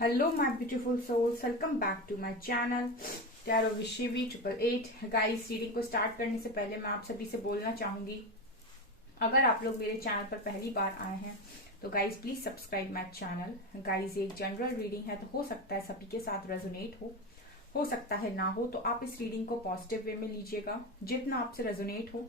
Hello my beautiful souls, welcome back to my channel Tarot with Shivi 888। Guys, reading को start करने से पहले मैं आप सभी से बोलना चाहूंगी, अगर आप लोग मेरे चैनल पर पहली बार आए हैं तो guys please subscribe my channel. Guys, ये एक जनरल रीडिंग है, तो हो सकता है सभी के साथ रेजोनेट हो सकता है ना हो, तो आप इस रीडिंग को पॉजिटिव वे में लीजिएगा। जितना आपसे रेजोनेट हो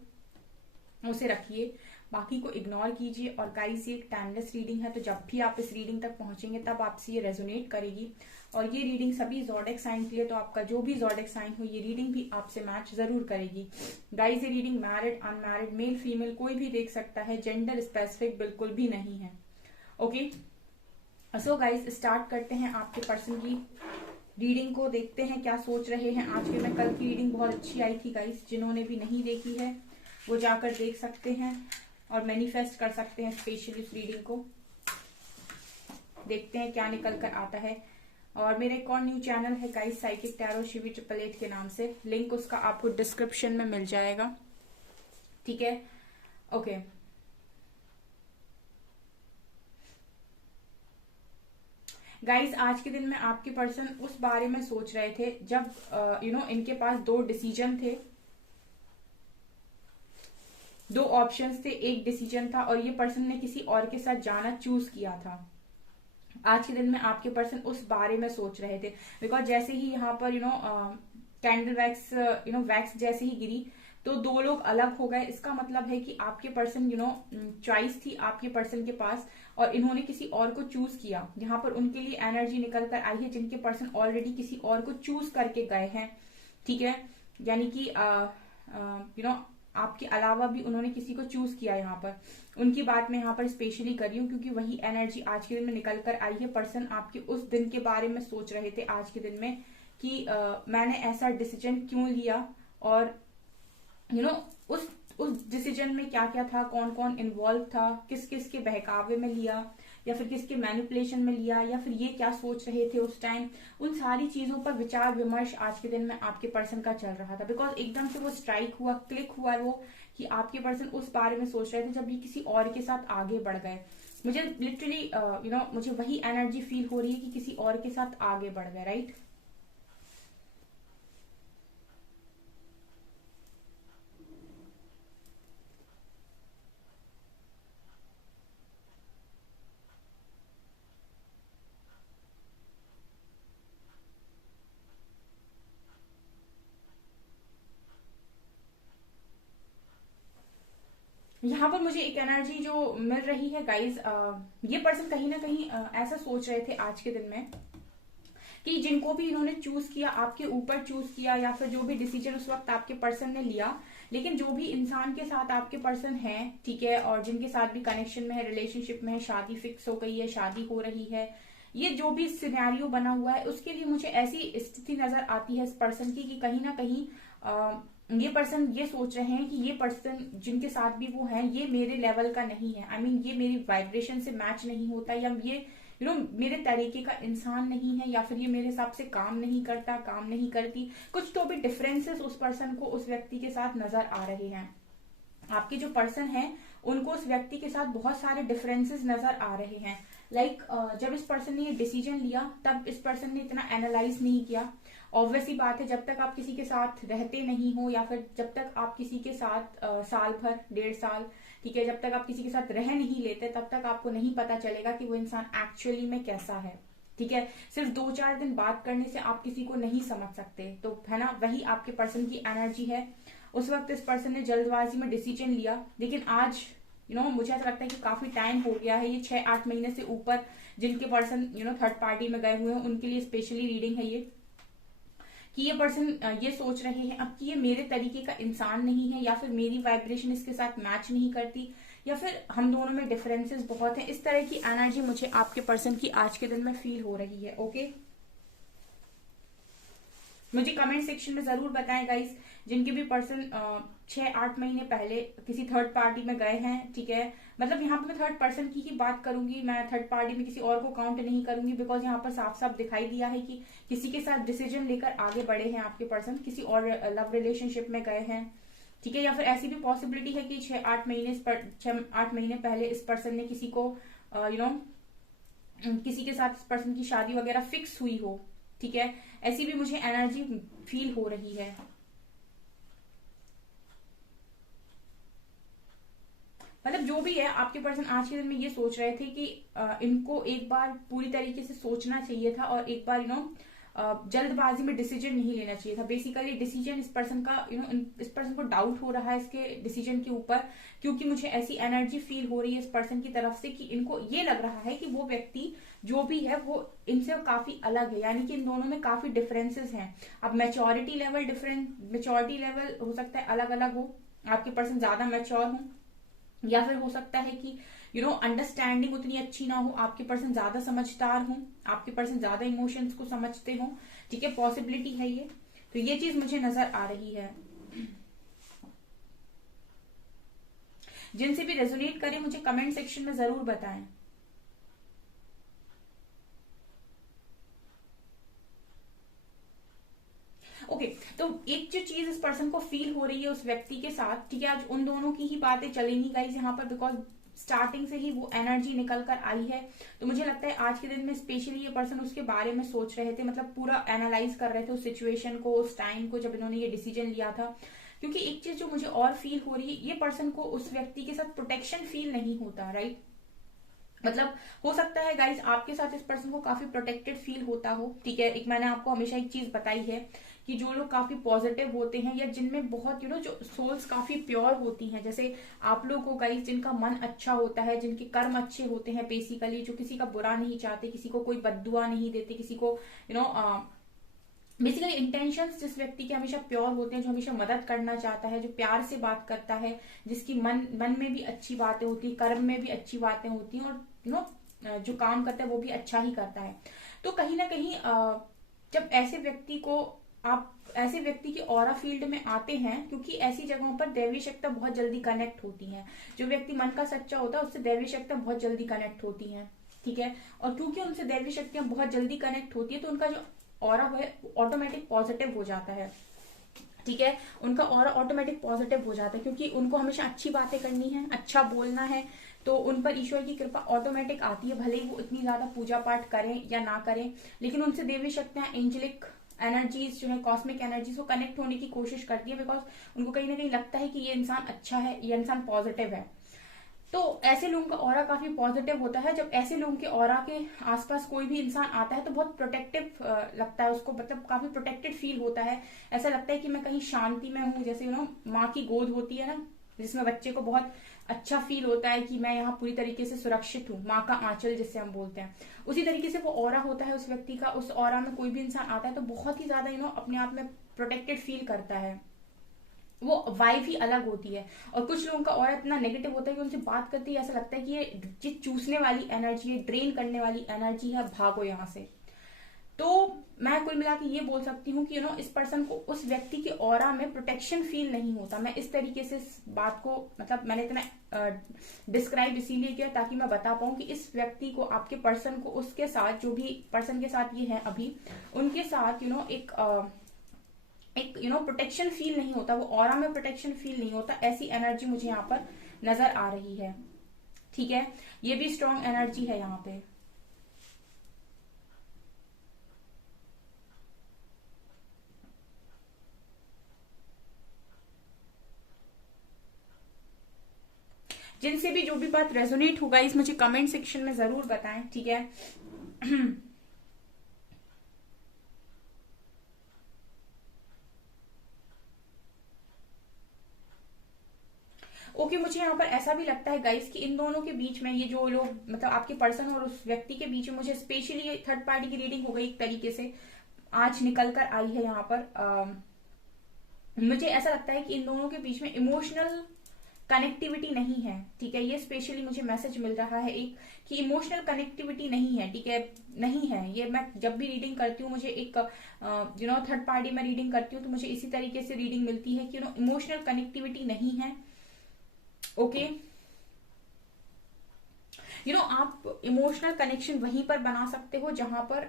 उसे रखिए, बाकी को इग्नोर कीजिए। और गाइस, ये एक टाइमलेस रीडिंग है, तो जब भी आप इस रीडिंग तक पहुंचेंगे तब आपसे ये रेजोनेट करेगी। और ये रीडिंग सभी ज़ोडिएक साइन के लिए, तो आपका जो भी ज़ोडिएक साइन हो ये रीडिंग भी आपसे मैच जरूर करेगी। गाइस, ये reading married unmarried male female कोई भी देख सकता है, जेंडर स्पेसिफिक बिल्कुल भी नहीं है। ओके, सो गाइस स्टार्ट करते हैं आपके पर्सन की रीडिंग को। देखते हैं क्या सोच रहे हैं आज के। मैं कल की रीडिंग बहुत अच्छी आई थी गाइस, जिन्होंने भी नहीं देखी है वो जाकर देख सकते हैं और मैनिफेस्ट कर सकते हैं स्पेशली इस रीडिंग को। देखते हैं क्या निकल कर आता है। और मेरा एक और न्यू चैनल है गाइस, साइकिक टैरो शिवी 888 के नाम से, लिंक उसका आपको डिस्क्रिप्शन में मिल जाएगा, ठीक है। ओके, गाइस, आज के दिन में आपके पर्सन उस बारे में सोच रहे थे जब इनके पास दो डिसीजन थे, दो ऑप्शंस थे, एक डिसीजन था और ये पर्सन ने किसी और के साथ जाना चूज किया था। आज के दिन में आपके पर्सन उस बारे में सोच रहे थे, बिकॉज जैसे ही यहाँ पर कैंडल वैक्स वैक्स जैसे ही गिरी तो दो लोग अलग हो गए। इसका मतलब है कि आपके पर्सन चॉइस थी आपके पर्सन के पास और इन्होंने किसी और को चूज किया। यहाँ पर उनके लिए एनर्जी निकल कर आई है जिनके पर्सन ऑलरेडी किसी और को चूज करके गए हैं, ठीक है। यानी कि आपके अलावा भी उन्होंने किसी को चूज किया। यहाँ पर उनकी बात मैं यहाँ पर स्पेशली कर रही हूँ क्योंकि वही एनर्जी आज के दिन में निकल कर आई है। पर्सन आपके उस दिन के बारे में सोच रहे थे आज के दिन में कि मैंने ऐसा डिसीजन क्यों लिया और उस डिसीजन में क्या क्या था, कौन कौन इन्वॉल्व था, किस किस के बहकावे में लिया या फिर किसके मैनिपुलेशन में लिया, या फिर ये क्या सोच रहे थे उस टाइम। उन सारी चीजों पर विचार विमर्श आज के दिन में आपके पर्सन का चल रहा था, बिकॉज एकदम से वो स्ट्राइक हुआ, क्लिक हुआ वो कि आपके पर्सन उस बारे में सोच रहे थे जब ये किसी और के साथ आगे बढ़ गए। मुझे लिटरली मुझे वही एनर्जी फील हो रही है कि किसी और के साथ आगे बढ़ गए, राइट। यहाँ पर मुझे एक एनर्जी जो मिल रही है गाइज, ये पर्सन कहीं ना कहीं ऐसा सोच रहे थे आज के दिन में कि जिनको भी इन्होंने चूज किया, आपके ऊपर चूज किया या फिर जो भी डिसीजन उस वक्त आपके पर्सन ने लिया, लेकिन जो भी इंसान के साथ आपके पर्सन है, ठीक है, और जिनके साथ भी कनेक्शन में है, रिलेशनशिप में है, शादी फिक्स हो गई है, शादी हो रही है, ये जो भी सिनेरियो बना हुआ है उसके लिए मुझे ऐसी स्थिति नजर आती है इस पर्सन की कि कहीं ना कहीं ये पर्सन ये सोच रहे हैं कि ये पर्सन जिनके साथ भी वो है ये मेरे लेवल का नहीं है। आई मीन ये मेरी वाइब्रेशन से मैच नहीं होता, या ये मेरे तरीके का इंसान नहीं है, या फिर ये मेरे हिसाब से काम नहीं करता, काम नहीं करती। कुछ तो भी डिफरेंसेस उस पर्सन को उस व्यक्ति के साथ नजर आ रहे हैं। आपके जो पर्सन है उनको उस व्यक्ति के साथ बहुत सारे डिफरेंसेस नजर आ रहे हैं। लाइक जब इस पर्सन ने ये डिसीजन लिया तब इस पर्सन ने इतना एनालाइज नहीं किया। ऑब्वियस ही बात है, जब तक आप किसी के साथ रहते नहीं हो या फिर जब तक आप किसी के साथ साल भर, 1.5 साल, ठीक है, जब तक आप किसी के साथ रह नहीं लेते तब तक आपको नहीं पता चलेगा कि वो इंसान एक्चुअली में कैसा है, ठीक है। सिर्फ 2-4 दिन बात करने से आप किसी को नहीं समझ सकते, तो है ना, वही आपके पर्सन की एनर्जी है। उस वक्त इस पर्सन ने जल्दबाजी में डिसीजन लिया, लेकिन आज मुझे ऐसा लगता है कि काफी टाइम हो गया है, ये 6-8 महीने से ऊपर जिनके पर्सन थर्ड पार्टी में गए हुए हैं उनके लिए स्पेशली रीडिंग है ये, कि ये पर्सन ये सोच रहे हैं अब कि ये मेरे तरीके का इंसान नहीं है, या फिर मेरी वाइब्रेशन इसके साथ मैच नहीं करती, या फिर हम दोनों में डिफरेंसेस बहुत हैं। इस तरह की एनर्जी मुझे आपके पर्सन की आज के दिन में फील हो रही है। ओके, मुझे कमेंट सेक्शन में जरूर बताएं गाइस, जिनके भी पर्सन 6-8 महीने पहले किसी थर्ड पार्टी में गए हैं, ठीक है। मतलब यहाँ पे मैं थर्ड पर्सन की ही बात करूंगी, मैं थर्ड पार्टी में किसी और को काउंट नहीं करूंगी, बिकॉज यहाँ पर साफ साफ दिखाई दिया है कि किसी के साथ डिसीजन लेकर आगे बढ़े हैं आपके पर्सन, किसी और लव रिलेशनशिप में गए हैं, ठीक है। या फिर ऐसी भी पॉसिबिलिटी है कि 6-8 महीने पहले इस पर्सन ने किसी को किसी के साथ इस पर्सन की शादी वगैरह फिक्स हुई हो, ठीक है, ऐसी भी मुझे एनर्जी फील हो रही है। मतलब जो भी है, आपके पर्सन आज के दिन में ये सोच रहे थे कि इनको एक बार पूरी तरीके से सोचना चाहिए था और एक बार जल्दबाजी में डिसीजन नहीं लेना चाहिए था। बेसिकली डिसीजन इस पर्सन का इस पर्सन को डाउट हो रहा है इसके डिसीजन के ऊपर, क्योंकि मुझे ऐसी एनर्जी फील हो रही है इस पर्सन की तरफ से कि इनको ये लग रहा है कि वो व्यक्ति जो भी है वो इनसे काफी अलग है, यानी कि इन दोनों में काफी डिफरेंसेस हैं। अब मैच्योरिटी लेवल हो सकता है अलग अलग हो, आपके पर्सन ज्यादा मैच्योर हो, या फिर हो सकता है कि अंडरस्टैंडिंग उतनी अच्छी ना हो, आपके पर्सन ज्यादा समझदार हो, आपके पर्सन ज्यादा इमोशंस को समझते हो, ठीक है, पॉसिबिलिटी है ये। तो ये चीज मुझे नजर आ रही है। जिनसे भी रेजोनेट करे मुझे कमेंट सेक्शन में जरूर बताएं। ओके, तो एक जो चीज इस पर्सन को फील हो रही है उस व्यक्ति के साथ, ठीक है, आज उन दोनों की ही बातें चलेंगी गाइस यहाँ पर, बिकॉज स्टार्टिंग से ही वो एनर्जी निकल कर आई है। तो मुझे लगता है आज के दिन में स्पेशली ये पर्सन उसके बारे में सोच रहे थे, मतलब पूरा एनालाइज कर रहे थे उस सिचुएशन को, उस टाइम को जब इन्होंने ये डिसीजन लिया था। क्योंकि एक चीज जो मुझे और फील हो रही है, ये पर्सन को उस व्यक्ति के साथ प्रोटेक्शन फील नहीं होता, राइट। मतलब हो सकता है गाइज आपके साथ इस पर्सन को काफी प्रोटेक्टेड फील होता हो, ठीक है। एक मैंने आपको हमेशा एक चीज बताई है कि जो लोग काफी पॉजिटिव होते हैं या जिनमें बहुत जो सोल्स काफी प्योर होती हैं, जैसे आप लोग को गाइज, जिनका मन अच्छा होता है, जिनके कर्म अच्छे होते हैं, बेसिकली जो किसी का बुरा नहीं चाहते, किसी को कोई बद्दुआ नहीं देते, किसी को बेसिकली इंटेंशंस जिस व्यक्ति के हमेशा प्योर होते हैं, जो हमेशा मदद करना चाहता है, जो प्यार से बात करता है, जिसकी मन में भी अच्छी बातें होती है, कर्म में भी अच्छी बातें होती हैं, और जो काम करता है वो भी अच्छा ही करता है। तो कहीं ना कहीं जब ऐसे व्यक्ति को आप ऐसे व्यक्ति की ऑरा फील्ड में आते हैं, क्योंकि ऐसी जगहों पर दैवीय शक्तियां बहुत जल्दी कनेक्ट होती हैं। जो व्यक्ति मन का सच्चा होता है उससे दैवीय शक्तियां बहुत जल्दी कनेक्ट होती हैं, ठीक है। और क्योंकि उनसे दैवीय शक्तियां बहुत जल्दी कनेक्ट होती है, तो उनका जो ऑरा है ऑटोमेटिक पॉजिटिव हो जाता है, ठीक है। उनका ऑरा ऑटोमेटिक पॉजिटिव हो जाता है, क्योंकि उनको हमेशा अच्छी बातें करनी है, अच्छा बोलना है, तो उन पर ईश्वर की कृपा ऑटोमेटिक आती है, भले ही वो इतनी ज्यादा पूजा पाठ करें या ना करें। लेकिन उनसे देवी शक्तियां, एंजेलिक एनर्जीज जो है, कॉस्मिक एनर्जीज को कनेक्ट होने की कोशिश करती है, बिकॉज उनको कहीं ना कहीं लगता है कि ये इंसान अच्छा है, ये इंसान पॉजिटिव है। तो ऐसे लोगों का ऑरा काफी पॉजिटिव होता है। जब ऐसे लोगों के ऑरा के आसपास कोई भी इंसान आता है तो बहुत प्रोटेक्टिव लगता है उसको, मतलब काफी प्रोटेक्टेड फील होता है। ऐसा लगता है कि मैं कहीं शांति में हूँ, जैसे माँ की गोद होती है ना, जिसमें बच्चे को बहुत अच्छा फील होता है कि मैं यहाँ पूरी तरीके से सुरक्षित हूँ, माँ का आंचल जिसे हम बोलते हैं, उसी तरीके से वो ऑरा होता है उस व्यक्ति का। उस ऑरा में कोई भी इंसान आता है तो बहुत ही ज्यादा अपने आप में प्रोटेक्टेड फील करता है, वो वाइब ही अलग होती है। और कुछ लोगों का और इतना नेगेटिव होता है कि उनसे बात करते ही ऐसा लगता है कि ये चूसने वाली एनर्जी है, ड्रेन करने वाली एनर्जी है, भागो यहाँ से। तो मैं कुल मिला के ये बोल सकती हूँ कि इस पर्सन को उस व्यक्ति के ऑरा में प्रोटेक्शन फील नहीं होता। मैं इस तरीके से इस बात को, मतलब मैंने इतना डिस्क्राइब इसीलिए किया ताकि मैं बता पाऊं कि इस व्यक्ति को, आपके पर्सन को, उसके साथ, जो भी पर्सन के साथ ये है अभी, उनके साथ एक प्रोटेक्शन फील नहीं होता, वो ऑरा में प्रोटेक्शन फील नहीं होता। ऐसी एनर्जी मुझे यहाँ पर नजर आ रही है, ठीक है। ये भी स्ट्रॉन्ग एनर्जी है यहाँ पे। जिनसे भी जो भी बात रेजोनेट होगा इस मुझे कमेंट सेक्शन में जरूर बताएं, ठीक है। ओके, मुझे यहाँ पर ऐसा भी लगता है गाइस कि इन दोनों के बीच में, ये जो लोग, मतलब आपके पर्सन और उस व्यक्ति के बीच में, मुझे स्पेशली थर्ड पार्टी की रीडिंग हो गई एक तरीके से, आज निकल कर आई है यहाँ पर। मुझे ऐसा लगता है कि इन दोनों के बीच में इमोशनल कनेक्टिविटी नहीं है, ठीक है। ये स्पेशली मुझे मैसेज मिल रहा है एक, कि इमोशनल कनेक्टिविटी नहीं है, ठीक है, नहीं है। ये मैं जब भी रीडिंग करती हूँ, मुझे एक थर्ड पार्टी में रीडिंग करती हूँ, तो मुझे इसी तरीके से रीडिंग मिलती है कि इमोशनल कनेक्टिविटी नहीं है। ओके, आप इमोशनल कनेक्शन वहीं पर बना सकते हो जहां पर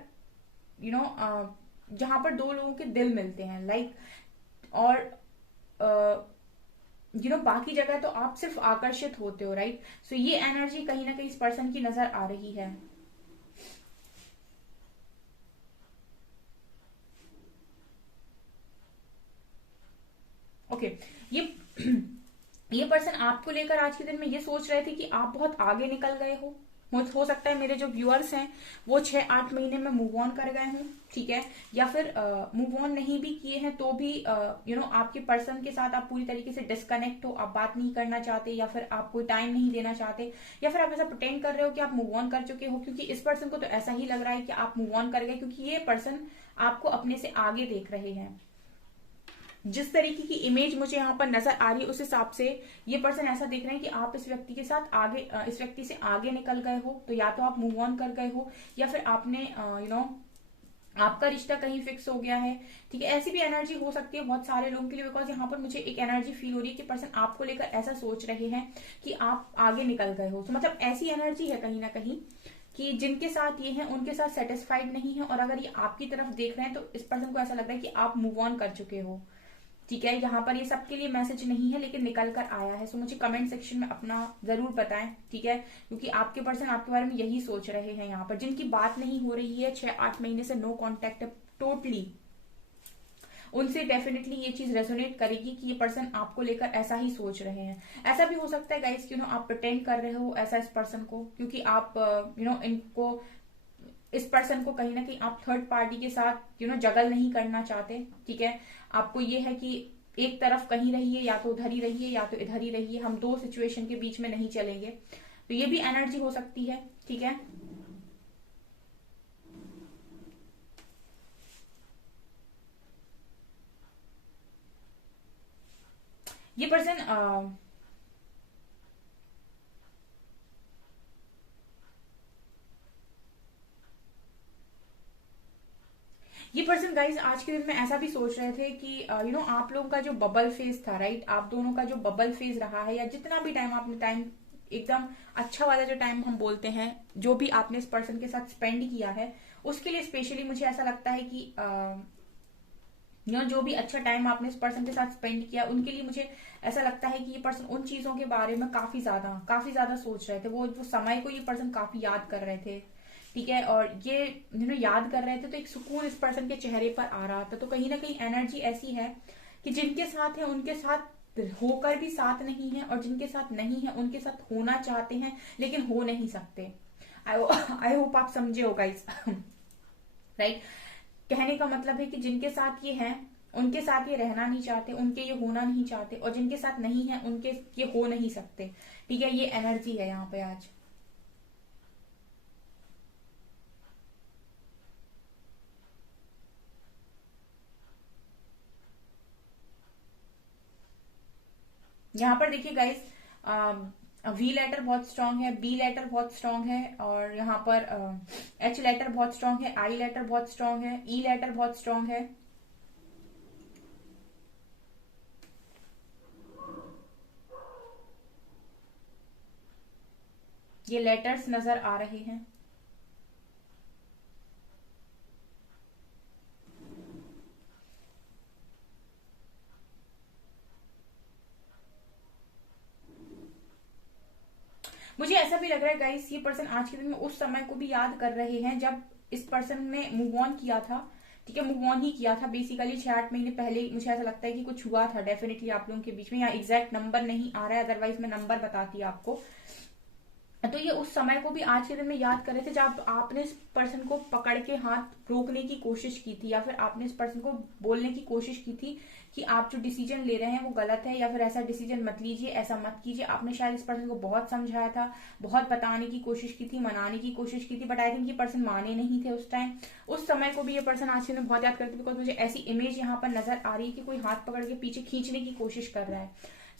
जहां पर दो लोगों के दिल मिलते हैं, लाइक, और बाकी जगह तो आप सिर्फ आकर्षित होते हो, राइट। सो ये एनर्जी कहीं ना कहीं इस पर्सन की नजर आ रही है। ओके, ये ये पर्सन आपको लेकर आज के दिन में ये सोच रहे थे कि आप बहुत आगे निकल गए हो सकता है मेरे जो व्यूअर्स हैं वो 6-8 महीने में मूव ऑन कर गए हों, ठीक है, या फिर मूव ऑन नहीं भी किए हैं तो भी आपके पर्सन के साथ आप पूरी तरीके से डिस्कनेक्ट हो, आप बात नहीं करना चाहते, या फिर आप कोई टाइम नहीं देना चाहते, या फिर आप ऐसा प्रिटेंड कर रहे हो कि आप मूव ऑन कर चुके हो, क्योंकि इस पर्सन को तो ऐसा ही लग रहा है कि आप मूव ऑन कर गए, क्योंकि ये पर्सन आपको अपने से आगे देख रहे हैं। जिस तरीके की इमेज मुझे यहाँ पर नजर आ रही है उस हिसाब से ये पर्सन ऐसा देख रहे हैं कि आप इस व्यक्ति के साथ आगे, इस व्यक्ति से आगे निकल गए हो, तो या तो आप मूव ऑन कर गए हो या फिर आपने आपका रिश्ता कहीं फिक्स हो गया है, ठीक है। ऐसी भी एनर्जी हो सकती है बहुत सारे लोगों के लिए, बिकॉज यहाँ पर मुझे एक एनर्जी फील हो रही है कि पर्सन आपको लेकर ऐसा सोच रहे हैं कि आप आगे निकल गए हो। तो मतलब ऐसी एनर्जी है कहीं ना कहीं कि जिनके साथ ये हैं उनके साथ सेटिस्फाइड नहीं है, और अगर ये आपकी तरफ देख रहे हैं तो इस पर्सन को ऐसा लग रहा है कि आप मूव ऑन कर चुके हो, ठीक है। यहाँ पर ये सबके लिए मैसेज नहीं है लेकिन निकल कर आया है। सो मुझे कमेंट सेक्शन में अपना जरूर बताएं, ठीक है, क्योंकि आपके पर्सन आपके बारे में यही सोच रहे हैं। यहाँ पर जिनकी बात नहीं हो रही है 6-8 महीने से, नो कॉन्टेक्ट टोटली, उनसे डेफिनेटली ये चीज रेजोनेट करेगी कि ये पर्सन आपको लेकर ऐसा ही सोच रहे हैं। ऐसा भी हो सकता है गाइस कि आप प्रिटेंड कर रहे हो ऐसा इस पर्सन को, क्योंकि आप इनको, इस पर्सन को कहीं ना कहीं आप थर्ड पार्टी के साथ जगल नहीं करना चाहते, ठीक है। आपको ये है कि एक तरफ कहीं रहिए, या तो उधर ही रहिए या तो इधर ही रहिए, हम दो सिचुएशन के बीच में नहीं चलेंगे। तो ये भी एनर्जी हो सकती है, ठीक है। ये पर्सन ये पर्सन गाइज आज के दिन में ऐसा भी सोच रहे थे कि आप लोगों का जो बबल फेज था, राइट, आप दोनों का जो बबल फेज रहा है, या जितना भी टाइम आपने टाइम एकदम अच्छा वाला जो टाइम हम बोलते हैं, जो भी आपने इस पर्सन के साथ स्पेंड किया है, उसके लिए स्पेशली मुझे ऐसा लगता है कि जो भी अच्छा टाइम आपने इस पर्सन के साथ स्पेंड किया, उनके लिए मुझे ऐसा लगता है कि ये पर्सन उन चीजों के बारे में काफी ज्यादा सोच रहे थे। वो समय को ये पर्सन काफी याद कर रहे थे, ठीक है, और ये याद कर रहे थे तो एक सुकून इस पर्सन के चेहरे पर आ रहा था। तो कहीं ना कहीं एनर्जी ऐसी है कि जिनके साथ है उनके साथ होकर भी साथ नहीं है, और जिनके साथ नहीं है उनके साथ होना चाहते हैं लेकिन हो नहीं सकते। आई होप आप समझे हो गाइस, राइट। कहने का मतलब है कि जिनके साथ ये है उनके साथ ये रहना नहीं चाहते, उनके ये होना नहीं चाहते, और जिनके साथ नहीं है उनके ये हो नहीं सकते, ठीक है। ये एनर्जी है यहाँ पे आज। यहाँ पर देखिए गाइस, वी लेटर बहुत स्ट्रांग है, बी लेटर बहुत स्ट्रांग है, और यहाँ पर एच लेटर बहुत स्ट्रांग है, आई लेटर बहुत स्ट्रांग है, ई लेटर बहुत स्ट्रांग है। ये लेटर्स नजर आ रहे हैं। मुझे ऐसा भी लग रहा है गाइस, ये पर्सन आज के दिन में उस समय को भी याद कर रहे हैं जब इस पर्सन ने मूव ऑन किया था, ठीक है, मूव ऑन ही किया था बेसिकली 6-8 महीने पहले। मुझे ऐसा लगता है कि कुछ हुआ था डेफिनेटली आप लोगों के बीच में, या एग्जैक्ट नंबर नहीं आ रहा है, अदरवाइज मैं नंबर बताती आपको। तो ये उस समय को भी आज के दिन में याद कर रहे थे जब आपने इस पर्सन को पकड़ के हाथ रोकने की कोशिश की थी, या फिर आपने इस पर्सन को बोलने की कोशिश की थी कि आप जो डिसीजन ले रहे हैं वो गलत है, या फिर ऐसा डिसीजन मत लीजिए, ऐसा मत कीजिए। आपने शायद इस पर्सन को बहुत समझाया था, बहुत बताने की कोशिश की थी, मनाने की कोशिश की थी, बट आई थिंक ये पर्सन माने नहीं थे उस टाइम। उस समय को भी ये पर्सन आज के दिन बहुत याद करते, बिकॉज मुझे ऐसी इमेज यहाँ पर नजर आ रही है कि कोई हाथ पकड़ के पीछे खींचने की कोशिश कर रहा है।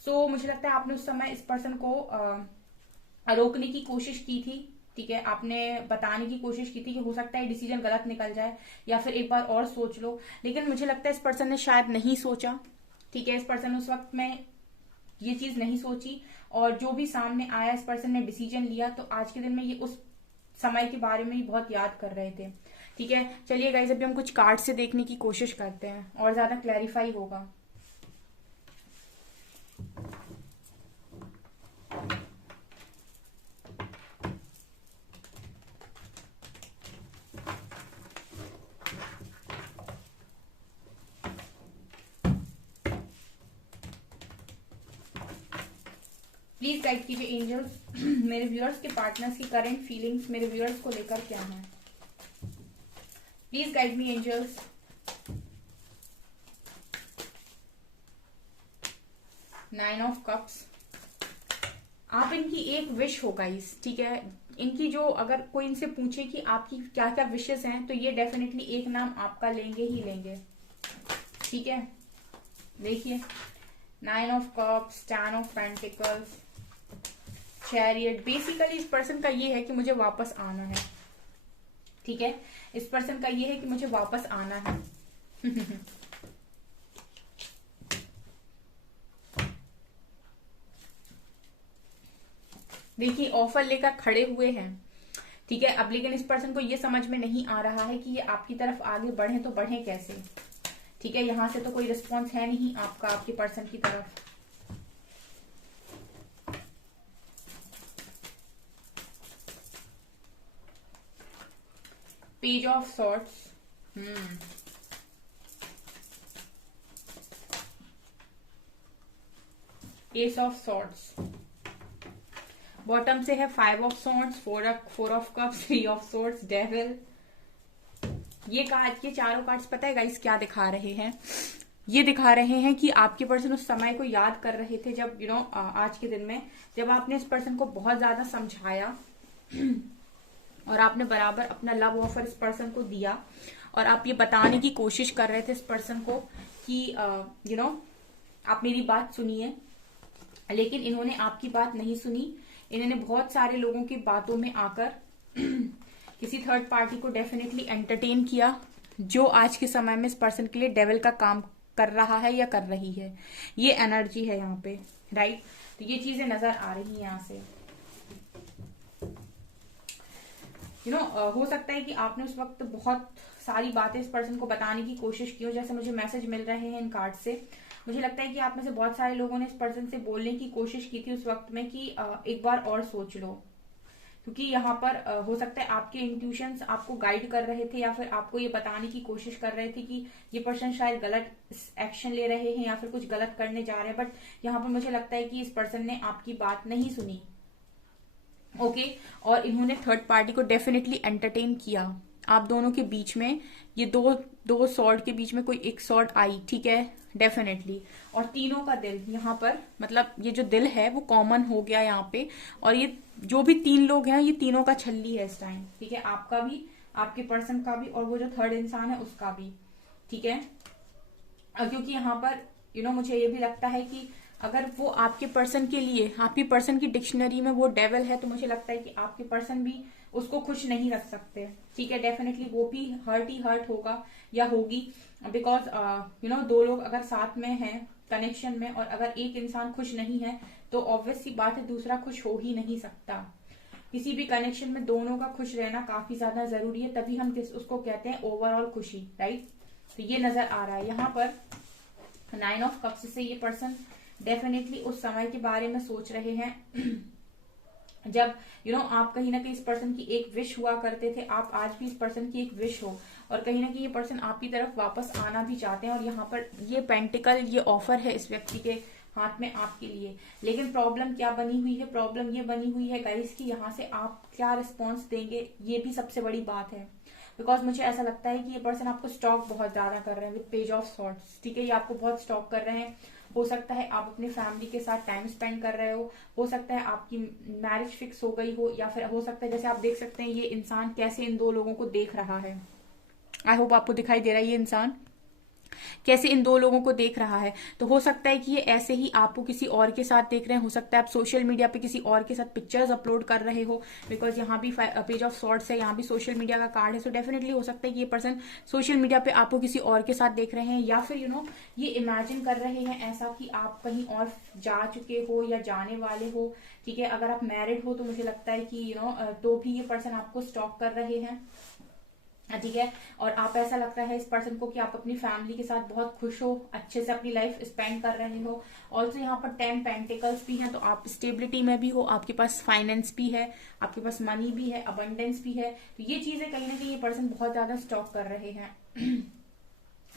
सो मुझे लगता है आपने उस समय इस पर्सन को रोकने की कोशिश की थी, ठीक है, आपने बताने की कोशिश की थी कि हो सकता है डिसीजन गलत निकल जाए, या फिर एक बार और सोच लो, लेकिन मुझे लगता है इस पर्सन ने शायद नहीं सोचा, ठीक है। इस पर्सन ने उस वक्त में ये चीज नहीं सोची, और जो भी सामने आया इस पर्सन ने डिसीजन लिया। तो आज के दिन में ये उस समय के बारे में ही बहुत याद कर रहे थे, ठीक है। चलिए गाइस, अभी हम कुछ कार्ड से देखने की कोशिश करते हैं और ज्यादा क्लैरिफाई होगा। प्लीज गाइड कीजिए एंजल्स, मेरे व्यूअर्स के पार्टनर्स की करंट फीलिंग्स मेरे व्यूअर्स को लेकर क्या है। Please guide me angels. Nine of cups, आप इनकी एक विश हो गाइस, ठीक है। इनकी जो, अगर कोई इनसे पूछे कि आपकी क्या क्या विशेस हैं, तो ये डेफिनेटली एक नाम आपका लेंगे ही लेंगे, ठीक है। देखिए, nine of cups, ten of pentacles, chariot. Basically इस पर्सन का ये है कि मुझे वापस आना है, ठीक है। इस पर्सन का ये है कि मुझे वापस आना है। देखिए, ऑफर लेकर खड़े हुए हैं, ठीक है। अब लेकिन इस पर्सन को ये समझ में नहीं आ रहा है कि ये आपकी तरफ आगे बढ़े तो बढ़े कैसे, ठीक है। यहां से तो कोई रिस्पॉन्स है नहीं आपका आपके पर्सन की तरफ। Page of swords, ace of swords, bottom से है five of swords, four of cups, three of swords, devil. ये कार्ड, ये चारों कार्ड्स पता है गाइस क्या दिखा रहे हैं? ये दिखा रहे हैं कि आपके पर्सन उस समय को याद कर रहे थे जब आज के दिन में जब आपने इस पर्सन को बहुत ज्यादा समझाया और आपने बराबर अपना लव ऑफर इस पर्सन को दिया और आप ये बताने की कोशिश कर रहे थे इस पर्सन को कि आप मेरी बात सुनिए, लेकिन इन्होंने आपकी बात नहीं सुनी। इन्होंने बहुत सारे लोगों की बातों में आकर किसी थर्ड पार्टी को डेफिनेटली एंटरटेन किया, जो आज के समय में इस पर्सन के लिए डेविल का काम कर रहा है या कर रही है। ये एनर्जी है यहाँ पे, राइट। तो ये चीजें नजर आ रही हैं यहाँ से। हो सकता है कि आपने उस वक्त बहुत सारी बातें इस पर्सन को बताने की कोशिश की हो, जैसे मुझे मैसेज मिल रहे हैं इन कार्ड से। मुझे लगता है कि आप में से बहुत सारे लोगों ने इस पर्सन से बोलने की कोशिश की थी उस वक्त में कि एक बार और सोच लो, क्योंकि यहाँ पर हो सकता है आपके इंट्यूशंस आपको गाइड कर रहे थे या फिर आपको ये बताने की कोशिश कर रहे थे कि ये पर्सन शायद गलत एक्शन ले रहे हैं या फिर कुछ गलत करने जा रहे हैं। बट यहाँ पर मुझे लगता है कि इस पर्सन ने आपकी बात नहीं सुनी, ओके। और इन्होंने थर्ड पार्टी को डेफिनेटली एंटरटेन किया। आप दोनों के बीच में ये दो सॉर्ड के बीच में कोई एक सॉर्ड आई, ठीक है, डेफिनेटली। और तीनों का दिल यहाँ पर, मतलब ये जो दिल है वो कॉमन हो गया यहाँ पे। और ये जो भी तीन लोग हैं ये तीनों का छल्ली है इस टाइम, ठीक है। आपका भी, आपके पर्सन का भी, और वो जो थर्ड इंसान है उसका भी, ठीक है। क्योंकि यहाँ पर मुझे ये भी लगता है कि अगर वो आपके पर्सन के लिए, आपकी पर्सन की डिक्शनरी में वो डेविल है, तो मुझे लगता है कि आपके पर्सन भी उसको खुश नहीं रख सकते, ठीक है। डेफिनेटली वो भी ही हर्ट होगा या होगी, बिकॉज दो लोग अगर साथ में हैं कनेक्शन में और अगर एक इंसान खुश नहीं है तो ऑब्वियस सी बात है दूसरा खुश हो ही नहीं सकता। किसी भी कनेक्शन में दोनों का खुश रहना काफी ज्यादा जरूरी है, तभी हम उसको कहते हैं ओवरऑल खुशी, राइट। तो ये नजर आ रहा है यहाँ पर नाइन ऑफ कप्स से ये पर्सन डेफिनेटली उस समय के बारे में सोच रहे हैं जब आप कहीं ना कहीं इस पर्सन की एक विश हुआ करते थे, आप आज भी इस पर्सन की एक विश हो और कहीं ना कहीं ये पर्सन आपकी तरफ वापस आना भी चाहते हैं। और यहाँ पर ये पेंटिकल, ये ऑफर है इस व्यक्ति के हाथ में आपके लिए। लेकिन प्रॉब्लम क्या बनी हुई है? प्रॉब्लम ये बनी हुई है गाइस कि यहाँ से आप क्या रिस्पॉन्स देंगे, ये भी सबसे बड़ी बात है। बिकॉज मुझे ऐसा लगता है कि ये पर्सन आपको स्टॉक बहुत ज्यादा कर रहे हैं विद पेज ऑफ सॉर्ट्स, ठीक है। ये आपको बहुत स्टॉक कर रहे हैं। हो सकता है आप अपने फैमिली के साथ टाइम स्पेंड कर रहे हो सकता है आपकी मैरिज फिक्स हो गई हो, या फिर हो सकता है जैसे आप देख सकते हैं ये इंसान कैसे इन दो लोगों को देख रहा है। आई होप आपको दिखाई दे रहा है ये इंसान कैसे इन दो लोगों को देख रहा है। तो हो सकता है कि ये ऐसे ही आपको किसी और के साथ देख रहे हैं, हो सकता है आप सोशल मीडिया पे किसी और के साथ पिक्चर्स अपलोड कर रहे हो, बिकॉज यहाँ भी पेज ऑफ सॉर्ट्स है, यहाँ भी सोशल मीडिया का कार्ड है। सो डेफिनेटली हो सकता है कि ये पर्सन सोशल मीडिया पे आपको किसी और के साथ देख रहे हैं, या फिर ये इमेजिन कर रहे हैं ऐसा कि आप कहीं और जा चुके हो या जाने वाले हो, ठीक है। अगर आप मैरिड हो तो मुझे लगता है कि तो भी ये पर्सन आपको स्टॉक कर रहे हैं, ठीक है। और आप, ऐसा लगता है इस पर्सन को कि आप अपनी फैमिली के साथ बहुत खुश हो, अच्छे से अपनी लाइफ स्पेंड कर रहे हो। ऑल्सो यहाँ पर 10 पेंटिकल्स भी हैं, तो आप स्टेबिलिटी में भी हो, आपके पास फाइनेंस भी है, आपके पास मनी भी है, अबंडेंस भी है। तो ये चीजें कहीं ना कहीं ये पर्सन बहुत ज्यादा स्टॉक कर रहे हैं।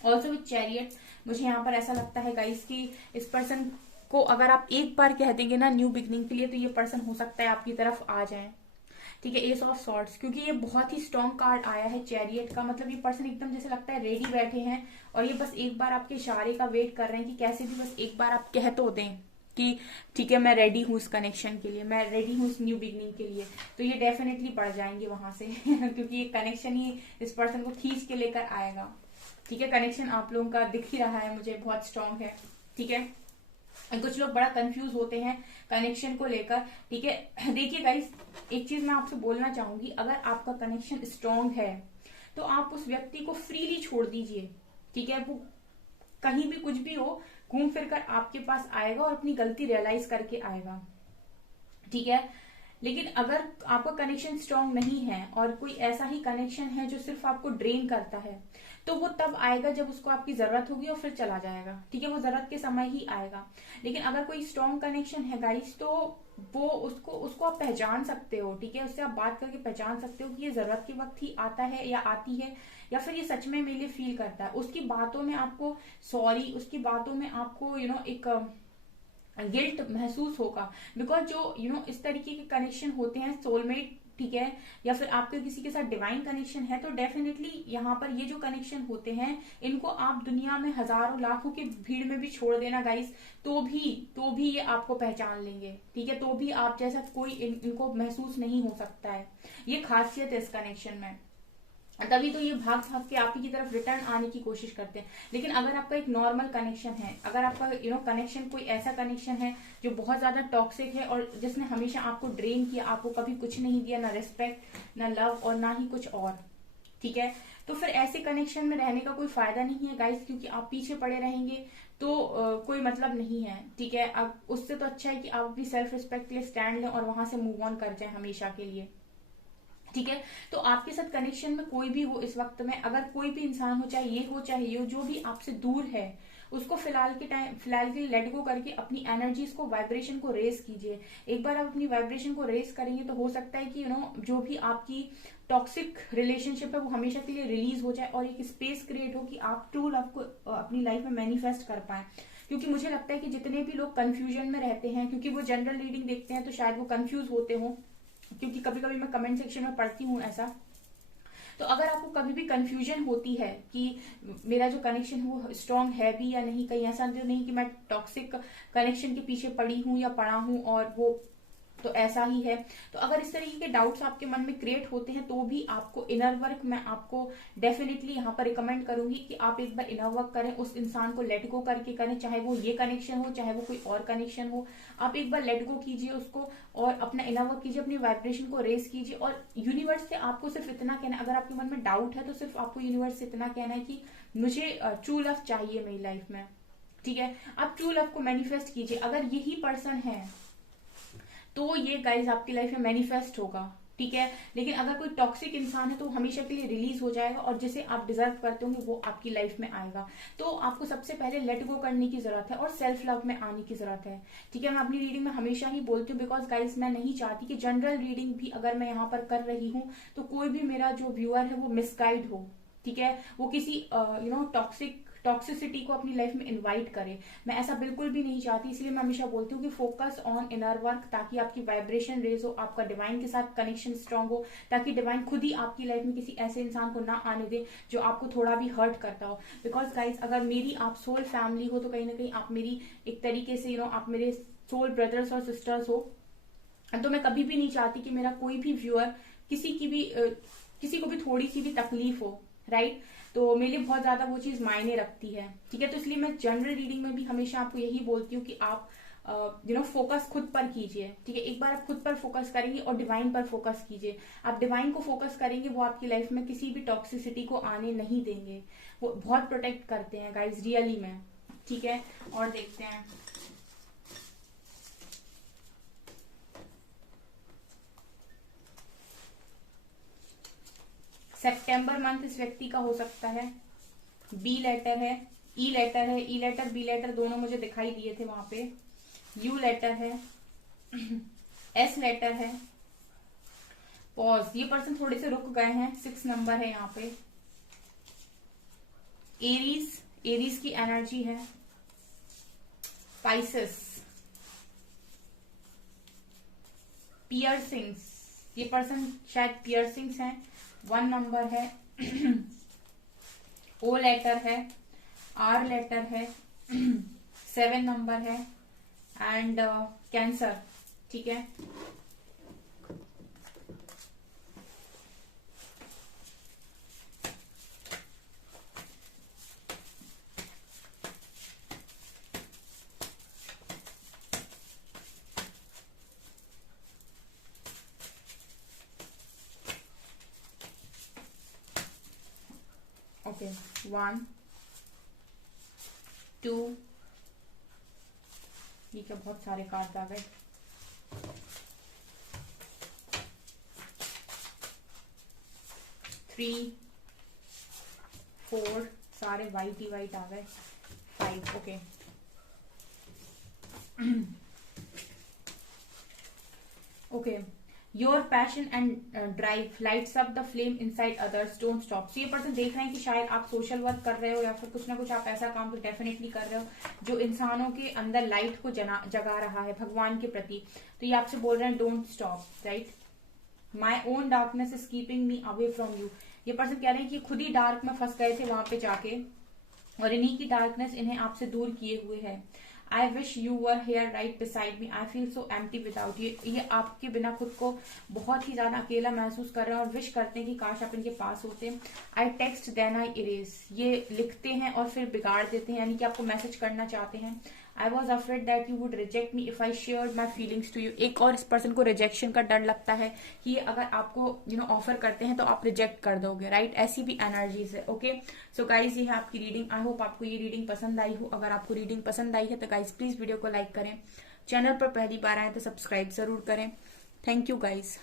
ऑल्सो विथ चैरियट मुझे यहाँ पर ऐसा लगता है गाइस कि इस पर्सन को अगर आप एक बार कह देंगे ना न्यू बिगनिंग के लिए, तो ये पर्सन हो सकता है आपकी तरफ आ जाए। ठीक है, एस ऑफ सॉर्ड्स, क्योंकि ये बहुत ही स्ट्रॉन्ग कार्ड आया है चैरियट का, मतलब ये पर्सन एकदम जैसे लगता है रेडी बैठे हैं और ये बस एक बार आपके इशारे का वेट कर रहे हैं कि कैसे भी बस एक बार आप कह तो दें कि ठीक है मैं रेडी हूँ इस कनेक्शन के लिए, मैं रेडी हूँ इस न्यू बिगनिंग के लिए, तो ये डेफिनेटली बढ़ जाएंगे वहां से क्योंकि ये कनेक्शन ही इस पर्सन को खींच के लेकर आएगा। ठीक है, कनेक्शन आप लोगों का दिख ही रहा है मुझे, बहुत स्ट्रांग है। ठीक है, कुछ लोग बड़ा कंफ्यूज होते हैं कनेक्शन को लेकर। ठीक है, देखिए गाइस, एक चीज मैं आपसे बोलना चाहूंगी, अगर आपका कनेक्शन स्ट्रांग है तो आप उस व्यक्ति को फ्रीली छोड़ दीजिए। ठीक है, वो कहीं भी कुछ भी हो घूम फिर कर आपके पास आएगा और अपनी गलती रियलाइज करके आएगा। ठीक है, लेकिन अगर आपका कनेक्शन स्ट्रांग नहीं है और कोई ऐसा ही कनेक्शन है जो सिर्फ आपको ड्रेन करता है, तो वो तब आएगा जब उसको आपकी जरूरत होगी और फिर चला जाएगा। ठीक है, वो जरूरत के समय ही आएगा। लेकिन अगर कोई स्ट्रांग कनेक्शन है गाइस, तो वो उसको आप पहचान सकते हो। ठीक है, उससे आप बात करके पहचान सकते हो कि ये जरूरत के वक्त ही आता है या आती है, या फिर ये सच में मेरे लिए फील करता है। उसकी बातों में आपको सॉरी, उसकी बातों में आपको एक गिल्ट महसूस होगा, बिकॉज जो इस तरीके के कनेक्शन होते हैं सोलमेट, ठीक है, या फिर आपके किसी के साथ डिवाइन कनेक्शन है, तो डेफिनेटली यहाँ पर ये जो कनेक्शन होते हैं इनको आप दुनिया में हजारों लाखों की भीड़ में भी छोड़ देना गाइस, तो भी ये आपको पहचान लेंगे। ठीक है, तो भी आप जैसा कोई इनको महसूस नहीं हो सकता है। ये खासियत है इस कनेक्शन में, तभी तो ये भाग भाग के आप ही की तरफ रिटर्न आने की कोशिश करते हैं। लेकिन अगर आपका एक नॉर्मल कनेक्शन है, अगर आपका कनेक्शन कोई ऐसा कनेक्शन है जो बहुत ज्यादा टॉक्सिक है और जिसने हमेशा आपको ड्रेन किया, आपको कभी कुछ नहीं दिया, ना रिस्पेक्ट, ना लव और ना ही कुछ और, ठीक है, तो फिर ऐसे कनेक्शन में रहने का कोई फायदा नहीं है गाइस, क्योंकि आप पीछे पड़े रहेंगे तो कोई मतलब नहीं है। ठीक है, अब उससे तो अच्छा है कि आप अपनी सेल्फ रिस्पेक्ट के लिए स्टैंड लें और वहां से मूव ऑन कर जाए हमेशा के लिए। ठीक है, तो आपके साथ कनेक्शन में कोई भी हो इस वक्त में, अगर कोई भी इंसान हो, चाहे ये हो चाहे ये हो, जो भी आपसे दूर है, उसको फिलहाल के लिए लेट गो करके अपनी एनर्जीज को, वाइब्रेशन को रेस कीजिए। एक बार आप अपनी वाइब्रेशन को रेस करेंगे तो हो सकता है कि जो भी आपकी टॉक्सिक रिलेशनशिप है वो हमेशा के लिए रिलीज हो जाए और एक स्पेस क्रिएट हो कि आप ट्रू लव को अपनी लाइफ में मैनिफेस्ट कर पाए। क्योंकि मुझे लगता है कि जितने भी लोग कंफ्यूजन में रहते हैं, क्योंकि वो जनरल रीडिंग देखते हैं तो शायद वो कंफ्यूज होते हो, क्योंकि कभी कभी मैं कमेंट सेक्शन में पढ़ती हूँ ऐसा। तो अगर आपको कभी भी कंफ्यूजन होती है कि मेरा जो कनेक्शन है वो स्ट्रांग है भी या नहीं, कहीं ऐसा तो नहीं कि मैं टॉक्सिक कनेक्शन के पीछे पड़ी हूँ या पड़ा हूँ और वो तो ऐसा ही है, तो अगर इस तरीके के डाउट्स आपके मन में क्रिएट होते हैं तो भी आपको इनर वर्क मैं आपको डेफिनेटली यहाँ पर रिकमेंड करूंगी कि आप एक बार इनर वर्क करें, उस इंसान को लेट गो करके करें, चाहे वो ये कनेक्शन हो चाहे वो कोई और कनेक्शन हो, आप एक बार लेट गो कीजिए उसको और अपना इनर वर्क कीजिए, अपनी वाइब्रेशन को रेस कीजिए। और यूनिवर्स से आपको सिर्फ इतना कहना है, अगर आपके मन में डाउट है तो सिर्फ आपको यूनिवर्स से इतना कहना है कि मुझे ट्रू लव चाहिए मेरी लाइफ में। ठीक है, आप ट्रू लव को मैनिफेस्ट कीजिए। अगर यही पर्सन है तो ये गाइज आपकी लाइफ में मैनिफेस्ट होगा। ठीक है, लेकिन अगर कोई टॉक्सिक इंसान है तो हमेशा के लिए रिलीज हो जाएगा और जिसे आप डिजर्व करते होंगे वो आपकी लाइफ में आएगा। तो आपको सबसे पहले लेट गो करने की जरूरत है और सेल्फ लव में आने की जरूरत है। ठीक है, मैं अपनी रीडिंग में हमेशा ही बोलती हूँ, बिकॉज गाइज मैं नहीं चाहती कि जनरल रीडिंग भी अगर मैं यहाँ पर कर रही हूँ तो कोई भी मेरा जो व्यूअर है वो मिसगाइड हो। ठीक है, वो किसी टॉक्सिसिटी को अपनी लाइफ में इनवाइट करे, मैं ऐसा बिल्कुल भी नहीं चाहती। इसलिए मैं हमेशा बोलती हूँ कि फोकस ऑन इनर वर्क, ताकि आपकी वाइब्रेशन रेज हो, आपका डिवाइन के साथ कनेक्शन स्ट्रांग हो, ताकि डिवाइन खुद ही आपकी लाइफ में किसी ऐसे इंसान को ना आने दे जो आपको थोड़ा भी हर्ट करता हो। बिकॉज गाइज अगर मेरी आप सोल फैमिली हो तो कहीं ना कहीं आप मेरी एक तरीके से आप मेरे सोल ब्रदर्स और सिस्टर्स हो, तो मैं कभी भी नहीं चाहती कि मेरा कोई भी व्यूअर किसी को भी थोड़ी सी भी तकलीफ हो, राइट। तो मेरे लिए बहुत ज्यादा वो चीज मायने रखती है। ठीक है, तो इसलिए मैं जनरल रीडिंग में भी हमेशा आपको यही बोलती हूँ कि आप फोकस खुद पर कीजिए। ठीक है, एक बार आप खुद पर फोकस करेंगे और डिवाइन पर फोकस कीजिए। आप डिवाइन को फोकस करेंगे, वो आपकी लाइफ में किसी भी टॉक्सिसिटी को आने नहीं देंगे, वो बहुत प्रोटेक्ट करते हैं गाइज रियली में। ठीक है, और देखते हैं सितंबर मंथ इस व्यक्ति का हो सकता है। बी लेटर है, ई लेटर है, ई लेटर बी लेटर दोनों मुझे दिखाई दिए थे वहां पे। यू लेटर है, एस लेटर है, पॉज, ये पर्सन थोड़े से रुक गए हैं, 6 नंबर है यहाँ पे। एरीज की एनर्जी है, स्पाइसेस पियर्सिंग्स, ये पर्सन शायद पियर्सिंग्स हैं। 1 नंबर है, O लेटर है, R लेटर है, 7 नंबर है एंड कैंसर। ठीक है, ओके 1 2, ये क्या बहुत सारे कार्ड आ गए। 3 4, सारे वाइट ही वाइट आ गए। 5 okay. Okay, your passion and drive lights up the flame inside others, don't stop. ये पर्सन देख रहे हैं कि शायद आप सोशल वर्क कर रहे हो या फिर कुछ ना कुछ आप ऐसा काम तो डेफिनेटली कर रहे हो जो इंसानों के अंदर लाइट को जगा रहा है भगवान के प्रति। तो ये आपसे बोल रहे हैं don't stop, right. My own darkness is keeping me away from you. ये पर्सन कह रहे हैं कि खुद ही डार्क में फंस गए थे वहां पे जाके, और इन्हीं की डार्कनेस इन्हें आपसे दूर किए हुए है। I wish you were here right beside me, I feel so empty without you. ये आपके बिना खुद को बहुत ही ज्यादा अकेला महसूस कर रहे हैं और विश करते हैं कि काश आप इनके पास होते। I text then I erase, ये लिखते हैं और फिर बिगाड़ देते हैं, यानी कि आपको मैसेज करना चाहते हैं। I was afraid that you would reject me if I shared my feelings to you. एक और इस पर्सन को रिजेक्शन का डर लगता है कि अगर आपको ऑफर करते हैं तो आप रिजेक्ट कर दोगे, राइट। ऐसी भी एनर्जीज है। ओके, सो गाइज ये है आपकी रीडिंग। आई होप आपको ये रीडिंग पसंद आई हो। अगर आपको रीडिंग पसंद आई है तो गाइज प्लीज वीडियो को लाइक करें, चैनल पर पहली बार आए तो सब्सक्राइब जरूर करें। Thank you guys.